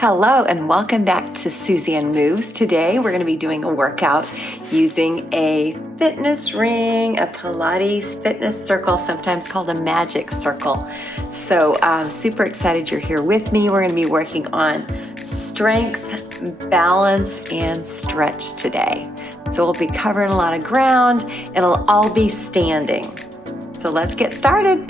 Hello and welcome back to Suzanne Moves. Today we're going to be doing a workout using a fitness ring, a Pilates fitness circle, sometimes called a magic circle. So I'm super excited you're here with me. We're going to be working on strength, balance, and stretch today. So we'll be covering a lot of ground. It'll all be standing. So let's get started.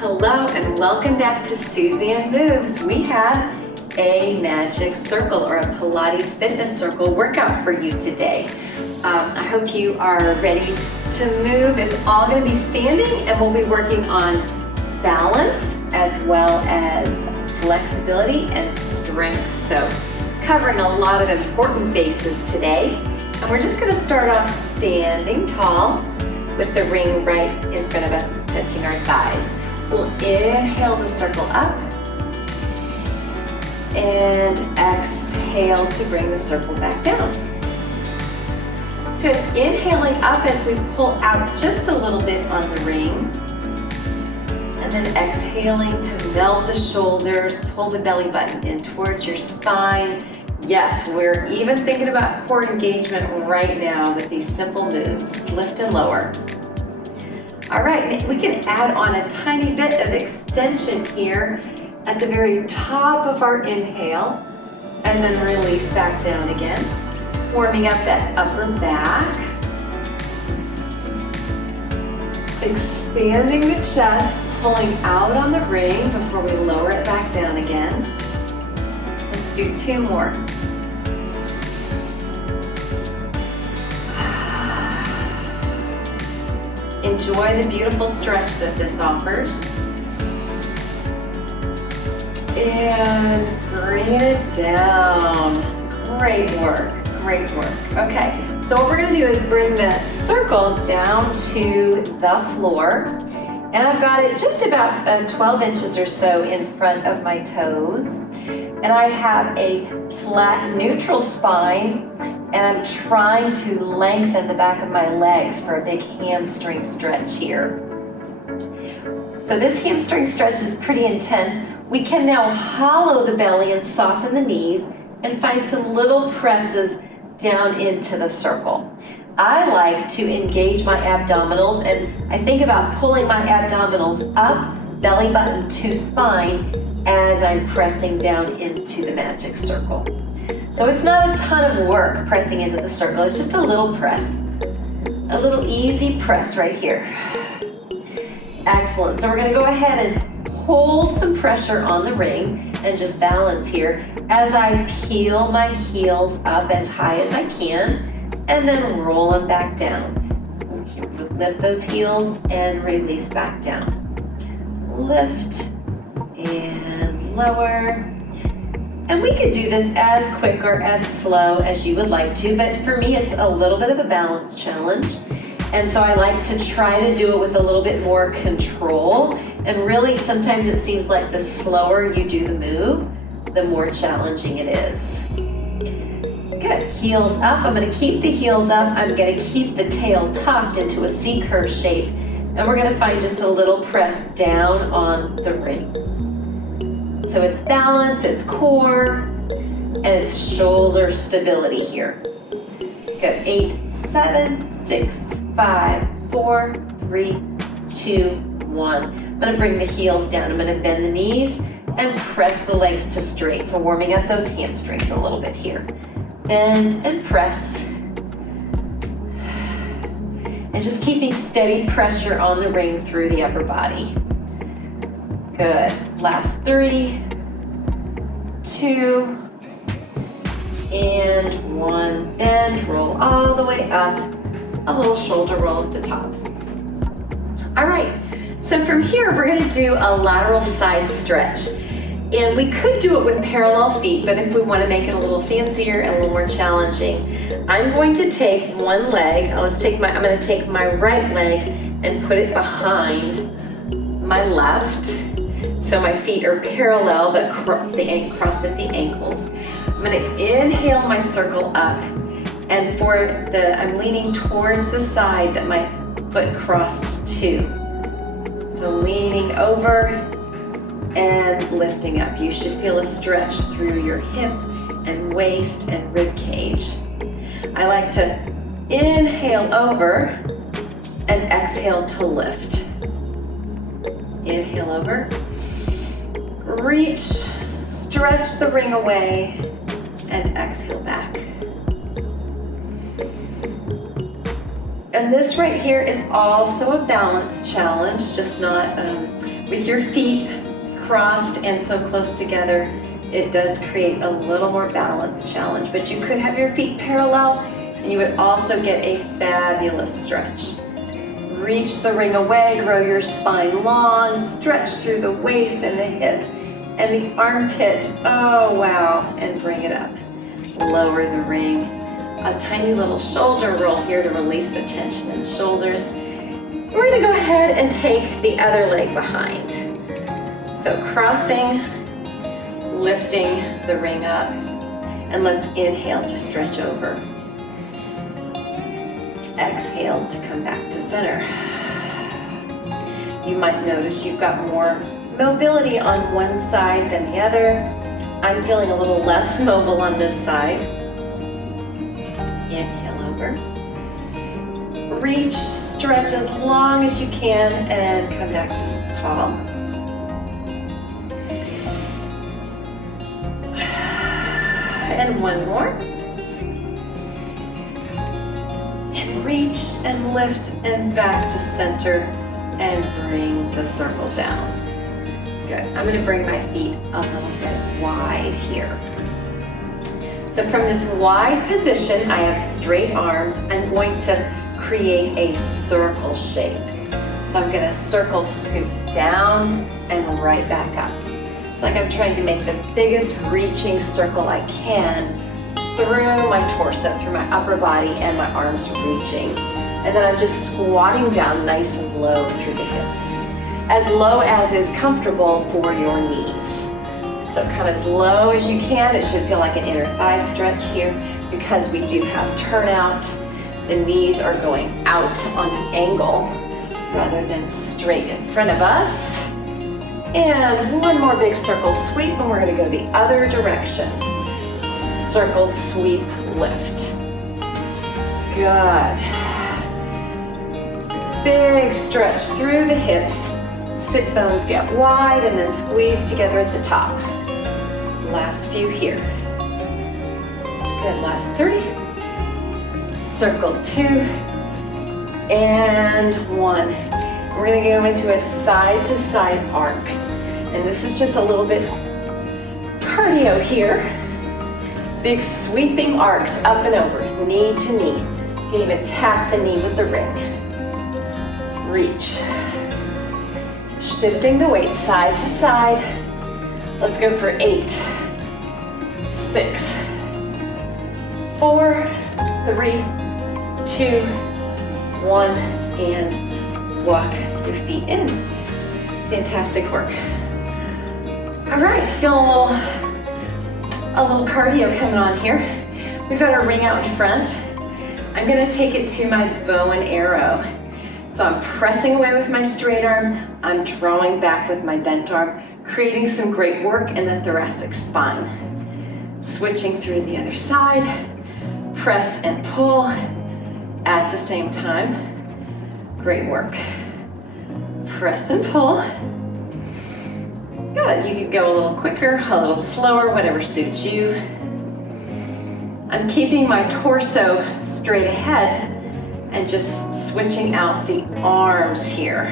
Hello and welcome back to Suzanne Moves. We have a magic circle or a Pilates fitness circle workout for you today. I hope you are ready to move. It's all going to be standing and we'll be working on balance as well as flexibility and strength. So covering a lot of important bases today. And we're just going to start off standing tall with the ring right in front of us, touching our thighs. We'll inhale the circle up and exhale to bring the circle back down. Good. Inhaling up as we pull out just a little bit on the ring. And then exhaling to melt the shoulders, pull the belly button in towards your spine. Yes, we're even thinking about core engagement right now with these simple moves. Lift and lower. All right, we can add on a tiny bit of extension here at the very top of our inhale, and then release back down again. Warming up that upper back. Expanding the chest, pulling out on the ring before we lower it back down again. Let's do two more. Enjoy the beautiful stretch that this offers. And bringing it down. Great work, great work. Okay, so what we're gonna do is bring the circle down to the floor. And I've got it just about 12 inches or so in front of my toes. And I have a flat neutral spine, and I'm trying to lengthen the back of my legs for a big hamstring stretch here. So this hamstring stretch is pretty intense. We can now hollow the belly and soften the knees and find some little presses down into the circle. I like to engage my abdominals, and I think about pulling my abdominals up, belly button to spine, as I'm pressing down into the magic circle. So it's not a ton of work pressing into the circle, it's just a little press. A little easy press right here. Excellent, so we're gonna go ahead and hold some pressure on the ring and just balance here as I peel my heels up as high as I can and then roll them back down. Lift those heels and release back down. Lift and lower. And we could do this as quick or as slow as you would like to, but for me it's a little bit of a balance challenge. And so I like to try to do it with a little bit more control. And really, sometimes it seems like the slower you do the move, the more challenging it is. Good, heels up. I'm gonna keep the heels up. I'm gonna keep the tail tucked into a C-curve shape. And we're gonna find just a little press down on the ring. So it's balance, it's core, and it's shoulder stability here. Good, 8, 7, 6, 5, 4, 3, 2, 1. I'm gonna bring the heels down. I'm gonna bend the knees and press the legs to straight. So warming up those hamstrings a little bit here. Bend and press. And just keeping steady pressure on the ring through the upper body. Good, last 3, 2, and 1. Bend, roll all the way up. A little shoulder roll at the top. All right, so from here, we're gonna do a lateral side stretch. And we could do it with parallel feet, but if we wanna make it a little fancier and a little more challenging, I'm going to take one leg, I'm gonna take my right leg and put it behind my left. So my feet are parallel, but crossed at the ankles. I'm gonna inhale my circle up. And I'm leaning towards the side that my foot crossed to. So leaning over and lifting up. You should feel a stretch through your hip and waist and rib cage. I like to inhale over and exhale to lift. Inhale over, reach, stretch the ring away, and exhale back. And this right here is also a balance challenge, just not with your feet crossed and so close together. It does create a little more balance challenge, but you could have your feet parallel and you would also get a fabulous stretch. Reach the ring away, grow your spine long, stretch through the waist and the hip and the armpit. Oh, wow, and bring it up. Lower the ring. A tiny little shoulder roll here to release the tension in the shoulders. We're gonna go ahead and take the other leg behind. So crossing, lifting the ring up, and let's inhale to stretch over. Exhale to come back to center. You might notice you've got more mobility on one side than the other. I'm feeling a little less mobile on this side. Inhale over. Reach, stretch as long as you can, and come back to tall. And one more. And reach and lift and back to center and bring the circle down. Good. I'm going to bring my feet a little bit wide here. So from this wide position, I have straight arms. I'm going to create a circle shape. So I'm going to circle, scoop down and right back up. It's like I'm trying to make the biggest reaching circle I can through my torso, through my upper body, and my arms reaching. And then I'm just squatting down nice and low through the hips. As low as is comfortable for your knees. So come as low as you can. It should feel like an inner thigh stretch here because we do have turnout. The knees are going out on an angle rather than straight in front of us. And one more big circle sweep, and we're going to go the other direction. Circle, sweep, lift. Good. Big stretch through the hips. Sit bones get wide and then squeeze together at the top. Last few here. Good, last 3. Circle 2 and 1. We're going to go into a side-to-side arc. And this is just a little bit cardio here. Big sweeping arcs up and over, knee to knee. You can even tap the knee with the ring. Reach. Shifting the weight side to side. Let's go for 8, 6, 4, 3, 2, 1, and walk your feet in. Fantastic work. All right, feel a little cardio coming on here. We've got our ring out in front. I'm gonna take it to my bow and arrow. So I'm pressing away with my straight arm, I'm drawing back with my bent arm, creating some great work in the thoracic spine. Switching through the other side, press and pull at the same time. Great work. Press and pull. Good, you could go a little quicker, a little slower, whatever suits you. I'm keeping my torso straight ahead and just switching out the arms here.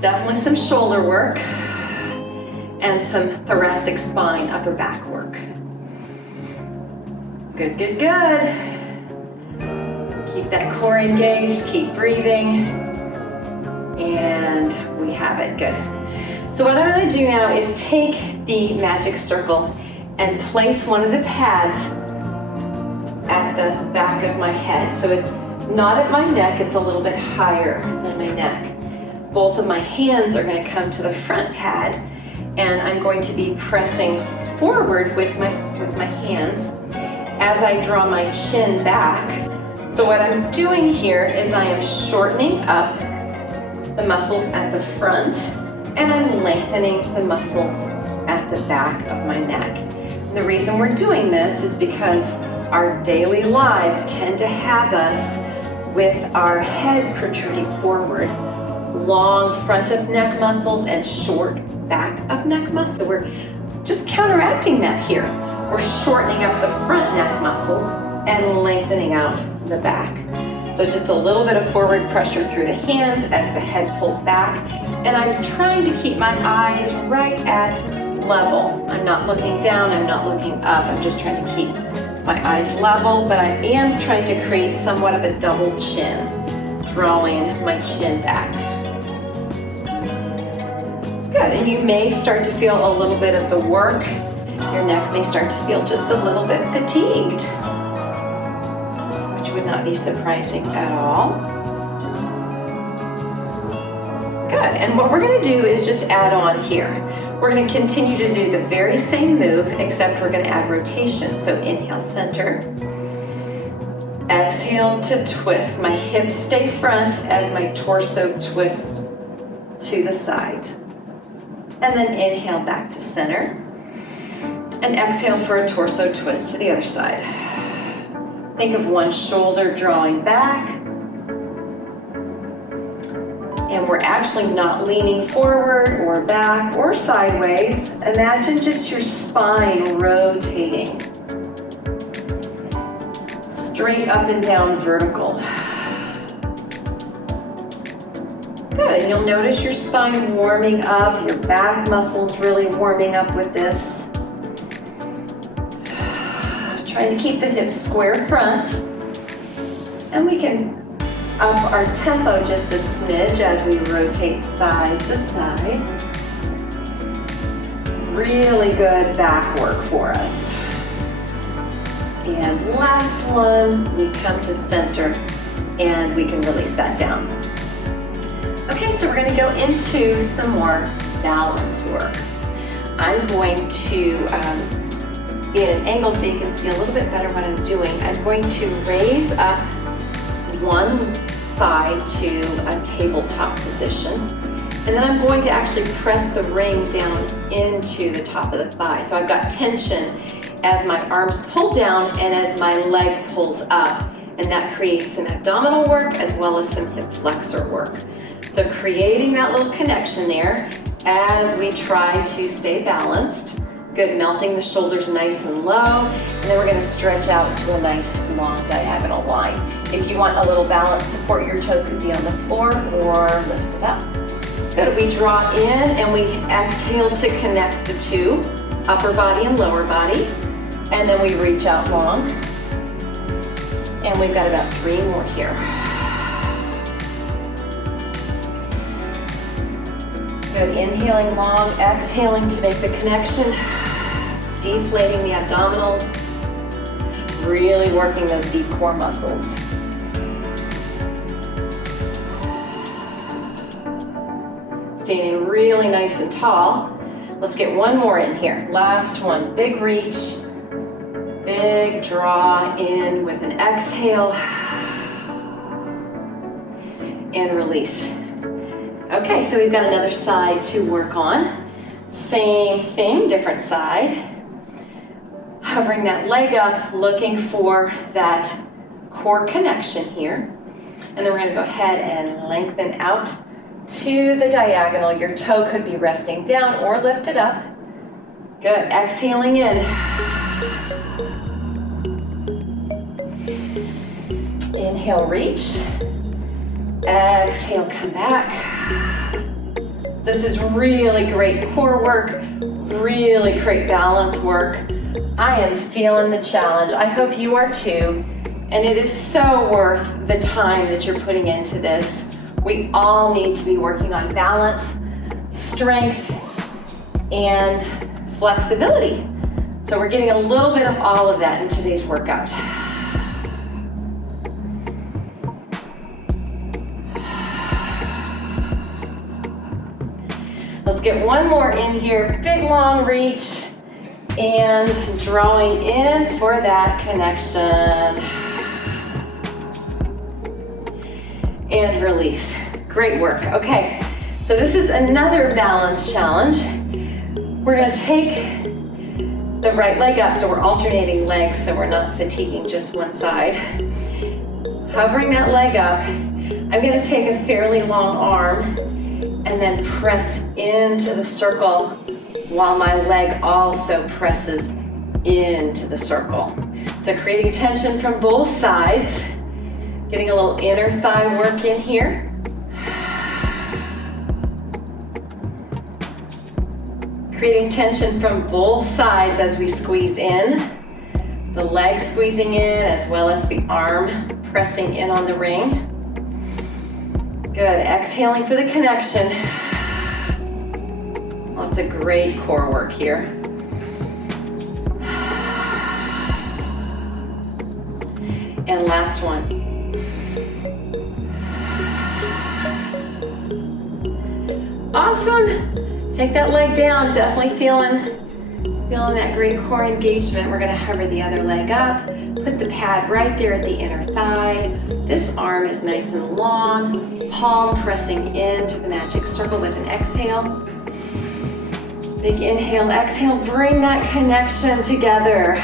Definitely some shoulder work and some thoracic spine, upper back work. Good, good, good. Keep that core engaged, keep breathing, and we have it, good. So what I'm gonna do now is take the magic circle and place one of the pads at the back of my head. So it's not at my neck, it's a little bit higher than my neck. Both of my hands are going to come to the front pad, and I'm going to be pressing forward with my hands as I draw my chin back. So what I'm doing here is I am shortening up the muscles at the front and I'm lengthening the muscles at the back of my neck. And the reason we're doing this is because our daily lives tend to have us with our head protruding forward, long front of neck muscles and short back of neck muscles. So we're just counteracting that here. We're shortening up the front neck muscles and lengthening out the back. So just a little bit of forward pressure through the hands as the head pulls back. And I'm trying to keep my eyes right at level. I'm not looking down, I'm not looking up. I'm just trying to keep my eyes level, but I am trying to create somewhat of a double chin, drawing my chin back. Good, and you may start to feel a little bit of the work. Your neck may start to feel just a little bit fatigued, which would not be surprising at all. Good, and what we're gonna do is just add on here. We're gonna continue to do the very same move, except we're gonna add rotation. So inhale, center. Exhale to twist. My hips stay front as my torso twists to the side. And then inhale back to center. And exhale for a torso twist to the other side. Think of one shoulder drawing back. And we're actually not leaning forward or back or sideways. Imagine just your spine rotating. Straight up and down vertical. Good, and you'll notice your spine warming up, your back muscles really warming up with this. Trying to keep the hips square front. And we can up our tempo just a smidge as we rotate side to side. Really good back work for us. And last one, we come to center and we can release that down. Okay, so we're gonna go into some more balance work. I'm going to be at an angle so you can see a little bit better what I'm doing. I'm going to raise up one thigh to a tabletop position. And then I'm going to actually press the ring down into the top of the thigh. So I've got tension as my arms pull down and as my leg pulls up. And that creates some abdominal work as well as some hip flexor work. So creating that little connection there as we try to stay balanced. Good, melting the shoulders nice and low, and then we're gonna stretch out to a nice long diagonal line. If you want a little balance support, your toe could be on the floor or lift it up. Good, we draw in and we exhale to connect the two, upper body and lower body, and then we reach out long. And we've got about 3 more here. Good, inhaling long, exhaling to make the connection. Deflating the abdominals, really working those deep core muscles. Standing really nice and tall. Let's get one more in here. Last one, big reach, big draw in with an exhale, and release. Okay, so we've got another side to work on. Same thing, different side. Hovering that leg up, looking for that core connection here. And then we're gonna go ahead and lengthen out to the diagonal. Your toe could be resting down or lifted up. Good, exhaling in. Inhale, reach. Exhale, come back. This is really great core work, really great balance work. I am feeling the challenge. I hope you are too. And it is so worth the time that you're putting into this. We all need to be working on balance, strength, and flexibility. So we're getting a little bit of all of that in today's workout. Let's get one more in here. Big long reach. And drawing in for that connection. And release. Great work. Okay, So this is another balance challenge. We're gonna take the right leg up, so we're alternating legs so we're not fatiguing just one side. Hovering that leg up, I'm gonna take a fairly long arm and then press into the circle while my leg also presses into the circle. So creating tension from both sides, getting a little inner thigh work in here. Creating tension from both sides as we squeeze in. The leg squeezing in as well as the arm pressing in on the ring. Good, exhaling for the connection. Lots of great core work here. And last one. Awesome. Take that leg down, definitely feeling that great core engagement. We're gonna hover the other leg up, put the pad right there at the inner thigh. This arm is nice and long, palm pressing into the magic circle with an exhale. Big inhale, exhale, bring that connection together.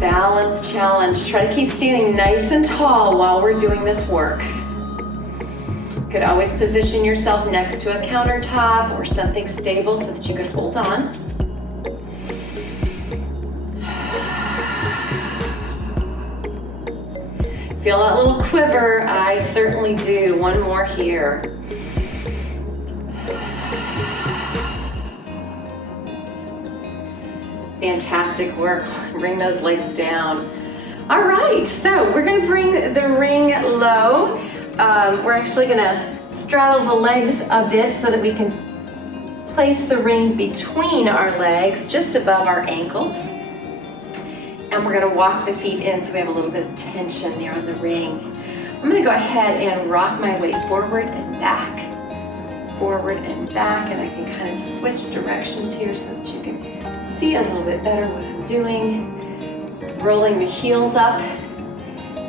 Balance challenge. Try to keep standing nice and tall while we're doing this work. You could always position yourself next to a countertop or something stable so that you could hold on. Feel that little quiver? I certainly do. One more here. Fantastic work. Bring those legs down. All right, so we're gonna bring the ring low. We're actually gonna straddle the legs a bit so that we can place the ring between our legs, just above our ankles. And we're gonna walk the feet in so we have a little bit of tension there on the ring. I'm gonna go ahead and rock my weight forward and back, and I can kind of switch directions here so that you can see a little bit better what I'm doing. Rolling the heels up,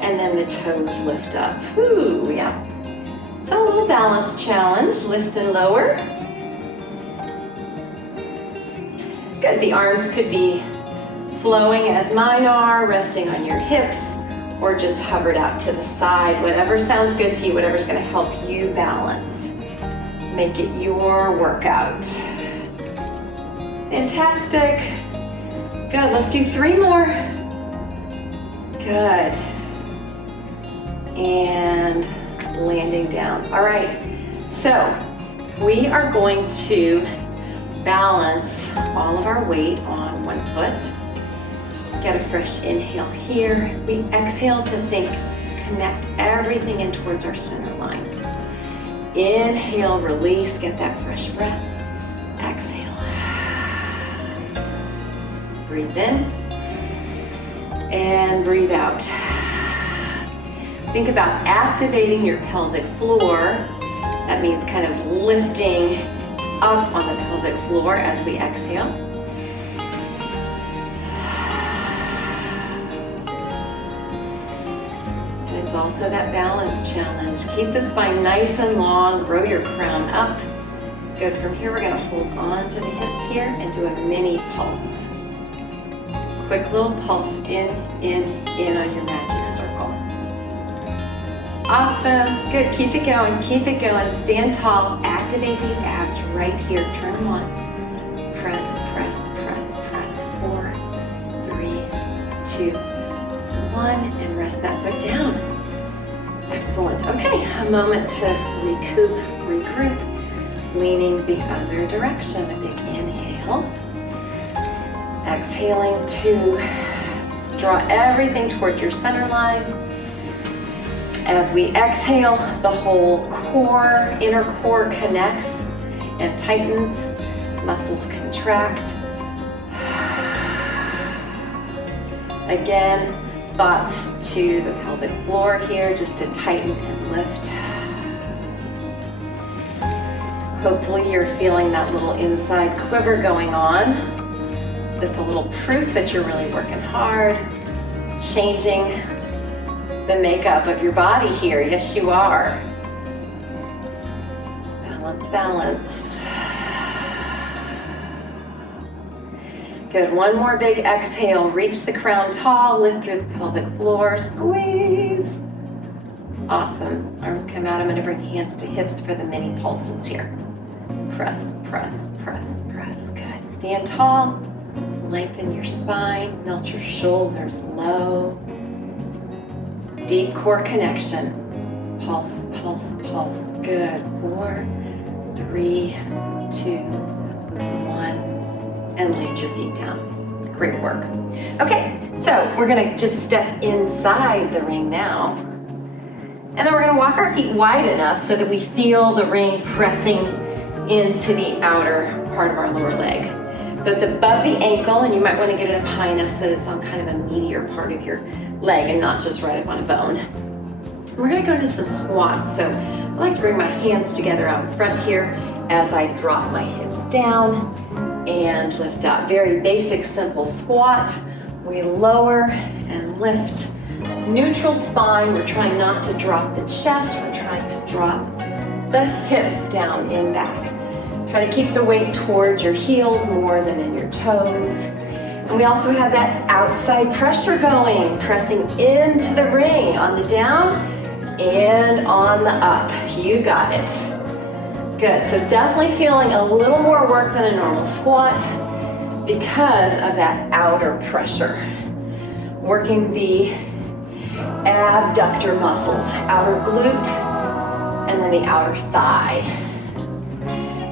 and then the toes lift up. Whoo, yeah. So a little balance challenge, lift and lower. Good, the arms could be flowing as mine are, resting on your hips, or just hovered out to the side. Whatever sounds good to you, whatever's gonna help you balance. Make it your workout. Fantastic. Good, let's do 3 more. Good. And landing down. All right, so we are going to balance all of our weight on one foot. Get a fresh inhale here. We exhale to connect everything in towards our center line. Inhale, release, get that fresh breath. Exhale. Breathe in and breathe out. Think about activating your pelvic floor. That means kind of lifting up on the pelvic floor as we exhale. And it's also that balance challenge. Keep the spine nice and long, grow your crown up. Good, from here we're gonna hold on to the hips here and do a mini pulse. Quick little pulse in on your magic circle. Awesome, good, keep it going, stand tall, activate these abs right here, turn them on. Press, press, press, press, 4, 3, 2, 1, and rest that foot down. Excellent, okay, a moment to regroup, leaning the other direction, a big inhale. Exhaling to draw everything toward your center line. As we exhale, the whole core, inner core connects and tightens, muscles contract. Again, thoughts to the pelvic floor here, just to tighten and lift. Hopefully you're feeling that little inside quiver going on. Just a little proof that you're really working hard, changing the makeup of your body here. Yes, you are. balance, balance. Good, one more big exhale. Reach the crown tall, lift through the pelvic floor, squeeze. Awesome, arms come out. I'm gonna bring hands to hips for the mini pulses here. Press, press, press, press, good. Stand tall, lengthen your spine, melt your shoulders low. Deep core connection. Pulse, pulse, pulse, good. 4, 3, 2, 1, and land your feet down. Great work. Okay, so we're gonna just step inside the ring now. And then we're gonna walk our feet wide enough so that we feel the ring pressing into the outer part of our lower leg. So it's above the ankle, and you might wanna get it up high enough so that it's on kind of a meatier part of your leg and not just right up on a bone. We're gonna go into some squats. So I like to bring my hands together out in front here as I drop my hips down and lift up. Very basic, simple squat. We lower and lift. Neutral spine, we're trying not to drop the chest, we're trying to drop the hips down and back. Try to keep the weight towards your heels more than in your toes. And we also have that outside pressure going, pressing into the ring on the down and on the up. You got it. Good, so definitely feeling a little more work than a normal squat because of that outer pressure. Working the abductor muscles, outer glute, and then the outer thigh.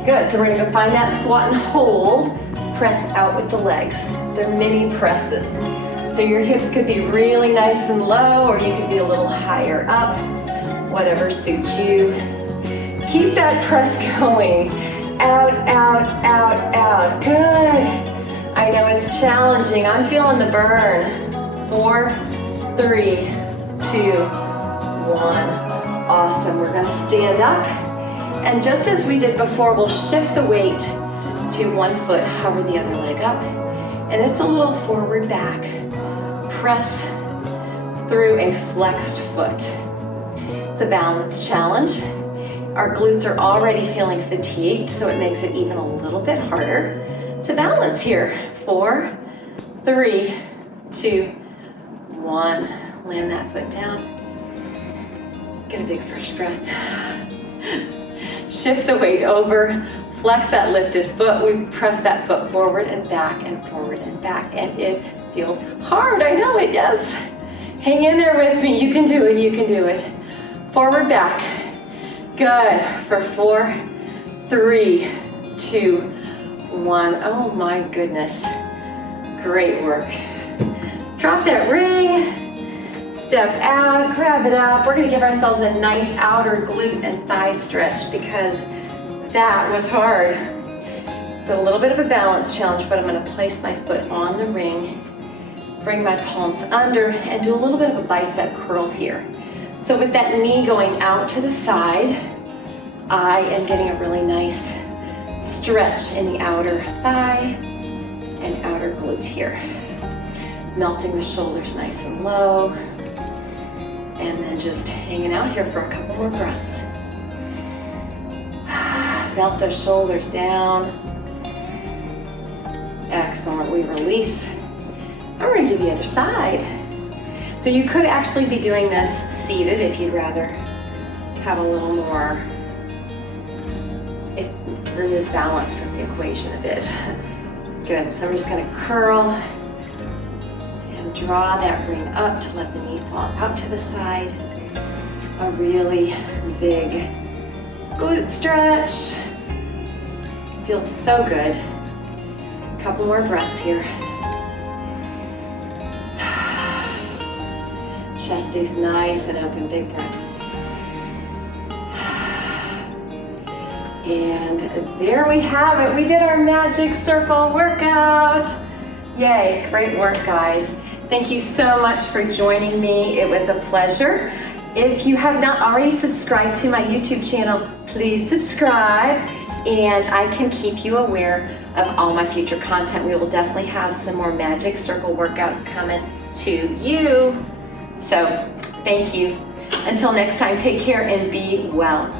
Good, so we're gonna go find that squat and hold, press out with the legs. They're mini presses. So your hips could be really nice and low, or you could be a little higher up, whatever suits you. Keep that press going. Out, out, out, out. Good. I know it's challenging. I'm feeling the burn. 4, 3, 2, 1. Awesome. We're gonna stand up. And just as we did before, we'll shift the weight to one foot, hover the other leg up. And it's a little forward back. Press through a flexed foot. It's a balance challenge. Our glutes are already feeling fatigued, so it makes it even a little bit harder to balance here. 4, 3, 2, 1. Land that foot down. Get a big fresh breath. Shift the weight over. Flex that lifted foot. We press that foot forward and back and forward and back, and it feels hard. I know it, yes. Hang in there with me. You can do it, you can do it. Forward, back. Good. For 4, 3, 2, 1. Oh my goodness. Great work. Drop that ring. Step out, grab it up. We're gonna give ourselves a nice outer glute and thigh stretch because that was hard. It's a little bit of a balance challenge, but I'm gonna place my foot on the ring, bring my palms under, and do a little bit of a bicep curl here. So with that knee going out to the side, I am getting a really nice stretch in the outer thigh and outer glute here. Melting the shoulders nice and low. And then just hanging out here for a couple more breaths. Melt those shoulders down. Excellent, we release. And we're gonna do the other side. So you could actually be doing this seated if you'd rather have a little more, remove balance from the equation a bit. Good, so we're just gonna curl and draw that ring up to let the knee fall out to the side. A really big glute stretch. Feels so good. A couple more breaths here. Chest stays nice and open, big breath. And there we have it. We did our magic circle workout. Yay, great work, guys. Thank you so much for joining me. It was a pleasure. If you have not already subscribed to my YouTube channel, please subscribe, and I can keep you aware of all my future content. We will definitely have some more magic circle workouts coming to you. So thank you. Until next time, take care and be well.